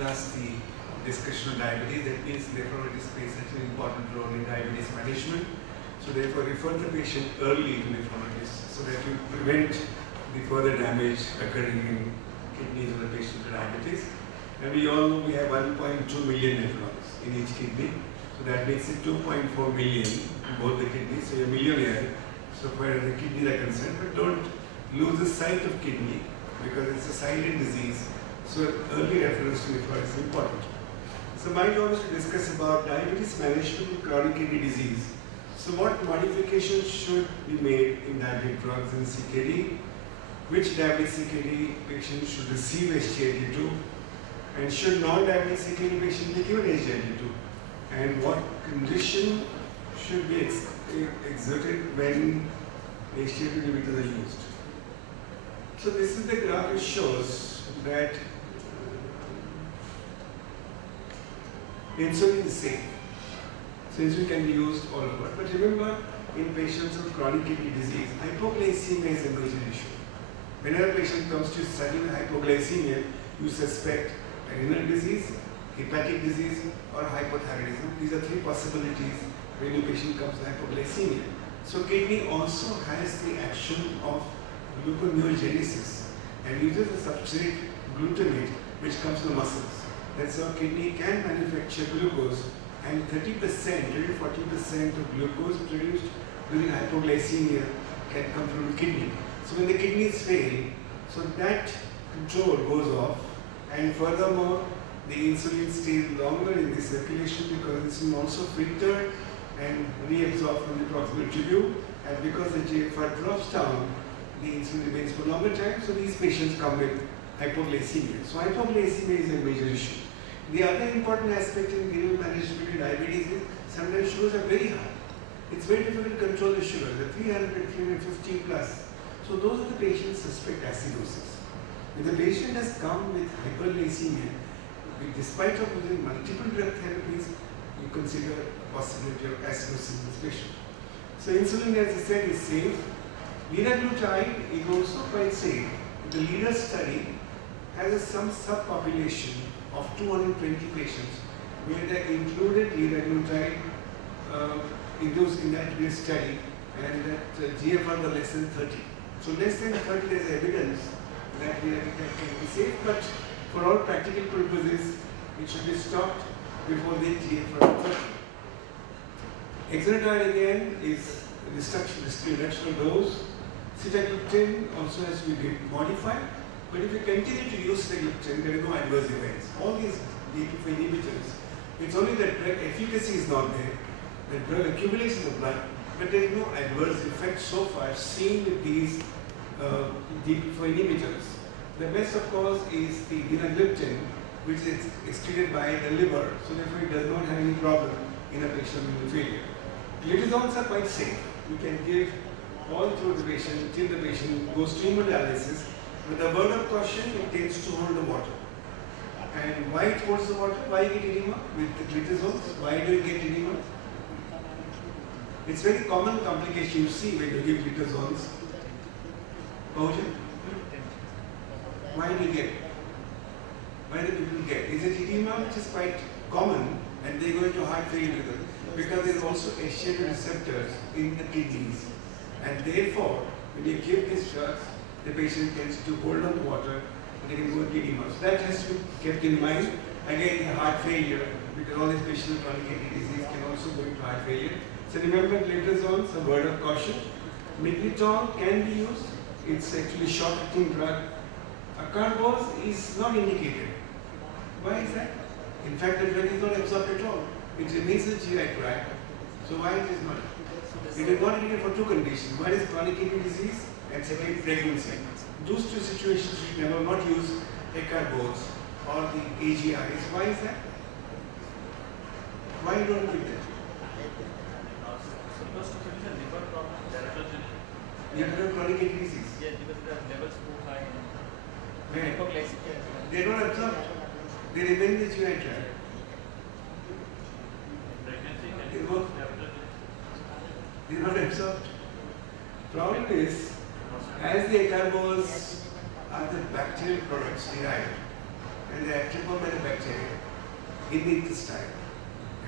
class the discussion of diabetes. That means nephrology plays such an important role in diabetes management. So therefore refer the patient early to nephrologist so that you prevent the further damage occurring in kidneys of the patient with diabetes. And we all know we have 1.2 million nephrons in each kidney. So that makes it 2.4 million in both the kidneys. So you're a millionaire so far as the kidneys are concerned. But don't lose the sight of kidney because it's a silent disease. So early reference to nephrology is important. So my job is to discuss about diabetes management in chronic kidney disease. So what modifications should be made in diabetic drugs in CKD? Which diabetic CKD patient should receive SGLT2? And should non-diabetic CKD patient be given SGLT2? And what condition should be exerted when SGLT2 inhibitors are used? So this is the graph. It shows that insulin is safe. So insulin can be used all over. But remember, in patients with chronic kidney disease, hypoglycemia is a major issue. Whenever a patient comes to study with hypoglycemia, you suspect renal disease, hepatic disease, or hypothyroidism. These are three possibilities when a patient comes with hypoglycemia. So kidney also has the action of gluconeogenesis and uses a substrate glutamate which comes from the muscles. That's how kidney can manufacture glucose, and 30% to 40% of glucose produced during hypoglycemia can come from the kidney. So when the kidneys fail, so that control goes off, and furthermore the insulin stays longer in the circulation because insulin also filtered and reabsorbed from the proximal tubule, and because the GFR drops down, the insulin remains for longer time, so these patients come with hypoglycemia. So hypoglycemia is a major issue. The other important aspect in renal management in diabetes is sometimes sugars are very high. It's very difficult to control the sugar, the 300, 350 plus. So those are the patients suspect acidosis. If the patient has come with hyperglycemia, despite of using multiple drug therapies, you consider a possibility of acidosis in this patient. So insulin, as I said, is safe. Liraglutide is also quite safe. The LEADER study has some subpopulation of 220 patients where they included liraglutide in that study, and that GFR was less than 30. So less than 30 there is evidence that liraglutide can be safe, but for all practical purposes it should be stopped before the GFR of 30. Exenatide again is reduction of dose. Sitagliptin also has to be modified, but if you continue to use sitagliptin, there are no adverse events. All these DPP inhibitors, it's only that drug efficacy is not there, the drug accumulates in the blood, but there is no adverse effect so far seen with these DPP inhibitors. The best, of course, is the linagliptin, which is excreted by the liver, so therefore it does not have any problem in a patient with failure. Glitazones are quite safe. You can give all through the patient till the patient goes to hemodialysis. With a word of caution, it tends to hold the water. And why it holds the water? Why you get edema with the glitazones? Why do you get edema? It's very common complication you see when you give glitazones. Why do you get? Why do people get? Is it edema, which is quite common, and they go into heart failure because there is also SGLT2 receptors in the kidneys, and therefore when you give these drugs, the patient tends to hold on to water and they can go into edema. So that has to be kept in mind. Again, the heart failure, because all these patients with chronic kidney disease can also go into heart failure. So remember, glitazones, a word of caution. Migritol can be used. It's actually short-acting drug. Acarbose is not indicated. Why is that? In fact, the drug is not absorbed at all. It remains in the GI tract. So why it is not? It is not indicated for two conditions. One is chronic kidney disease, and second, pregnancy. Those two situations we never not use acarbose or the AGIs. Why is that? Why don't we do that? Because of the liver problem, Liver chronic kidney disease. Yes, because the levels too high. Hypoglycemia. They don't absorb. They remain in the GI tract. They're not absorbed. Problem is, as the acarbose are the bacterial products derived, and they are triple by the bacteria in the intestine.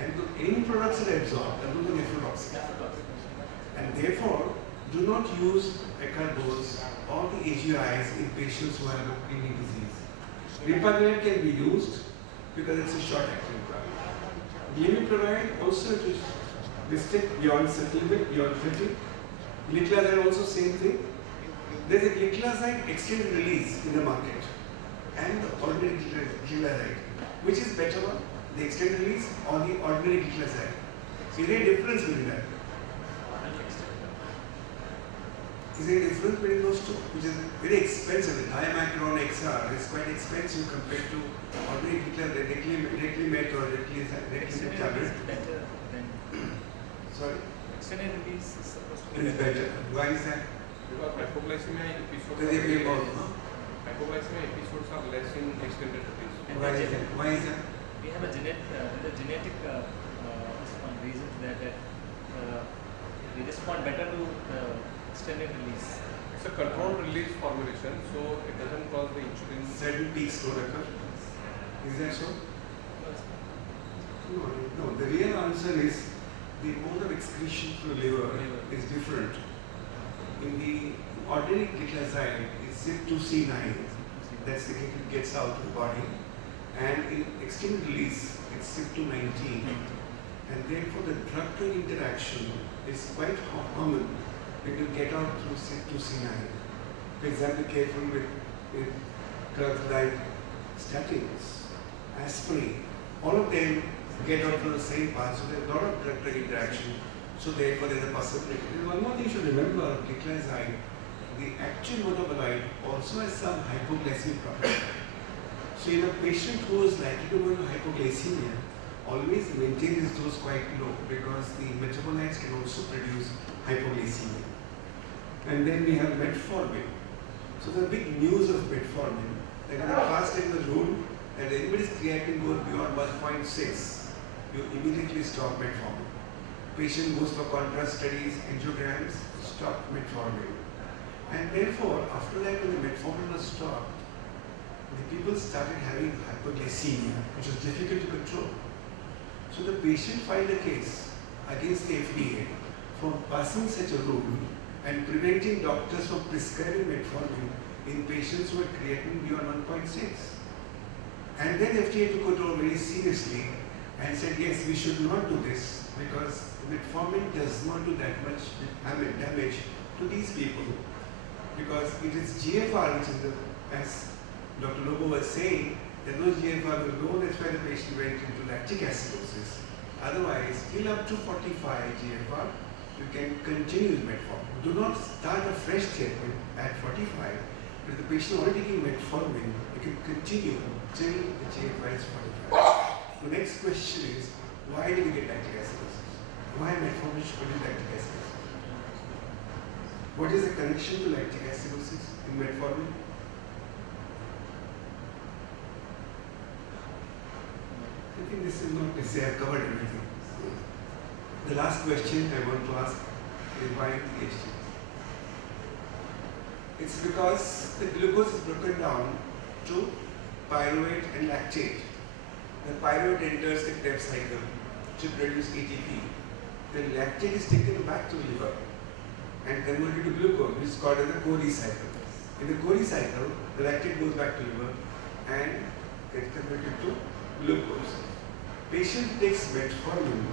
And the end products are absorbed and the nephrotoxic. And therefore, do not use acarbose or the AGIs in patients who have a kidney disease. Ripaglide can be used because it's a short-acting drug. Glimepiride also is listed beyond certain limit, beyond 30. Gliclazide also same thing. There's a gliclazide extended release in the market and the ordinary gliclazide. Which is better one? The extended release or the ordinary gliclazide? Is there a difference between that? Is there a difference between those two? Which is very expensive. The diamacron XR is quite expensive compared to ordinary Declimet or Declimet tablet. Better than Sorry? extended release is supposed to It is better. Why is that? Because hypoglycemia episodes Because they pay more. hypoglycemia episodes are less in extended release. And Why is that? Why is that? We have a genetic reason to that we respond better to extended release. It's a controlled release formulation, so it doesn't cause the insulin. Certain peaks don't occur. Is that so? No. The real answer is the mode of excretion through liver is different. In the ordinary gliclazide, it's CYP2C9. That's the it gets out of the body. And in extended release, it's CYP219. And therefore, the drug-drug interaction is quite common when you get out through CYP2C9. For example, careful with drugs like statins, aspirin, all of them get out from the same path, so there's a lot of drug-drug interaction. So therefore, there's a possibility. One more thing you should remember, gliclazide, the actual metabolite also has some hypoglycemic property. So in a patient who is likely to go into hypoglycemia, always maintain his dose quite low because the metabolites can also produce hypoglycemia. And then we have metformin. So the big news of metformin, that in the past it was ruled that anybody's creatinine goes beyond 1.6, you immediately stop metformin. Patient goes for contrast studies, angiograms, stop metformin. And therefore, after that when the metformin was stopped, the people started having hypoglycemia, which was difficult to control. So the patient filed a case against the FDA for passing such a rule and preventing doctors from prescribing metformin in patients who had creatinine beyond 1.6. And then FDA took it over very seriously and said, yes, we should not do this because metformin does not do that much damage to these people because it is GFR, which is as Dr. Lobo was saying, that those GFR will go, that's why the patient went into lactic acidosis. Otherwise, till up to 45 GFR, you can continue with metformin. Do not start a fresh treatment at 45. If the patient already taking metformin, you can continue till the GFR is 45. The next question is, why do we get lactic acidosis? Why metformin should produce lactic acidosis? What is the connection to lactic acidosis in metformin? I think this is not necessary. I have covered everything. The last question I want to ask is why PhD? It's because the glucose is broken down to pyruvate and lactate. The pyruvate enters the Krebs cycle to produce ATP. The lactate is taken back to the liver and converted to glucose, which is called as the Cori cycle. In the Cori cycle, the lactate goes back to liver and gets converted to glucose. Patient takes metformin,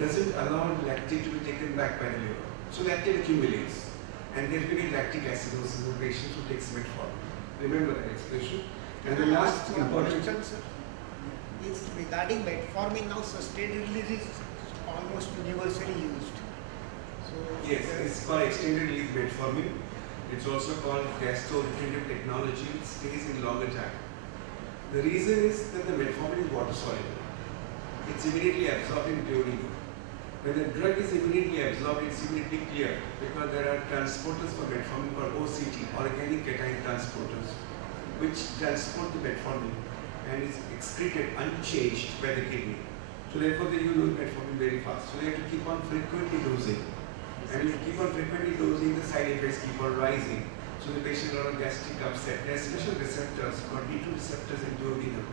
doesn't allow lactate to be taken back by the liver. So lactate accumulates and there will be lactic acidosis in patients who takes metformin. Remember that expression. And the last important question, sir, is regarding metformin. Now sustained release is almost universally used. So yes, it's called extended release metformin. It's also called gastro-retentive technology. It stays in longer time. The reason is that the metformin is water soluble. It's immediately absorbed in duodenum. When the drug is immediately absorbed, it's immediately cleared because there are transporters for metformin called OCT, organic cation transporters, which transport the metformin and is excreted unchanged by the kidney. So therefore they use metformin very fast. So they have to keep on frequently dosing. And if you keep on frequently dosing, the side effects keep on rising. So the patient has a lot of gastric upset. There are special receptors called D2 receptors in duodenum.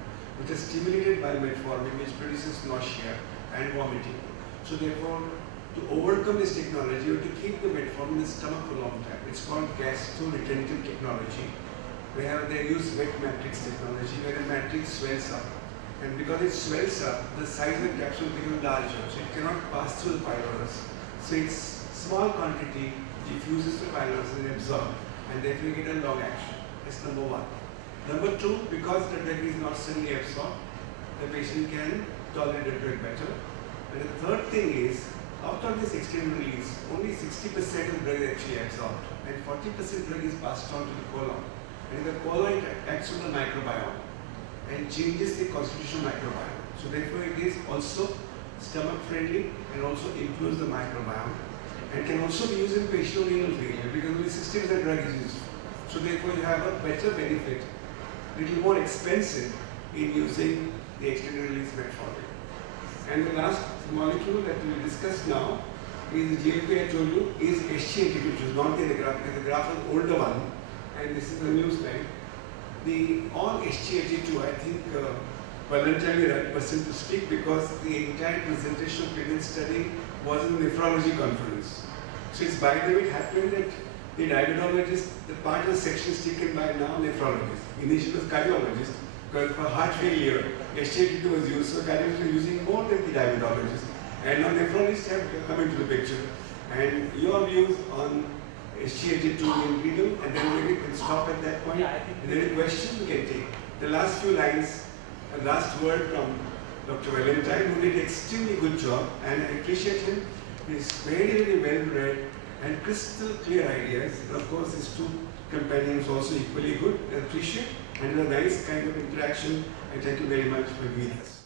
which are stimulated by metformin, which produces nausea and vomiting. So therefore, to overcome this technology, you have to keep the metformin in the stomach for a long time. It's called gastro-retentive technology, where they use wet matrix technology, where the matrix swells up. And because it swells up, the size of the capsule becomes larger, so it cannot pass through the pylorus. So its small quantity diffuses the pylorus and absorbed, and therefore you get a long action. That's number one. Number two, because the drug is not suddenly absorbed, the patient can tolerate the drug better. And the third thing is, after this extended release, only 60% of the drug is actually absorbed, and 40% drug is passed on to the colon. And in the colon, it acts on the microbiome and changes the constitutional microbiome. So therefore, it is also stomach friendly and also improves the microbiome, and can also be used in patient renal failure because only 60% drug is used. So therefore, you have a better benefit, little more expensive in using the extended release metformin. And the last molecule that we will discuss now is the GLP I told you is SGLT2, which is not in the graph, because the graph is older one, and this is the new slide. All SGLT2, I think Valentine is the right person to speak because the entire presentation of present study was in the nephrology conference. So it's by the way it happened that the diabetologist, the part of the section is taken by now nephrologist. Initially it was cardiologist, because for heart failure, SGLT2 was used, so cardiologists were using more than the diabetologist. And now nephrologists have come into the picture. And your views on SGLT2 in renal, and then we can stop at that point. Yeah, I think. And then a question we can take. The last few lines, a last word from Dr. Valentine, who did an extremely good job, and I appreciate him. He's very, very well read and crystal clear ideas. And of course, his two companions also equally good. I appreciate, and a nice kind of interaction. I thank you very much for being with us.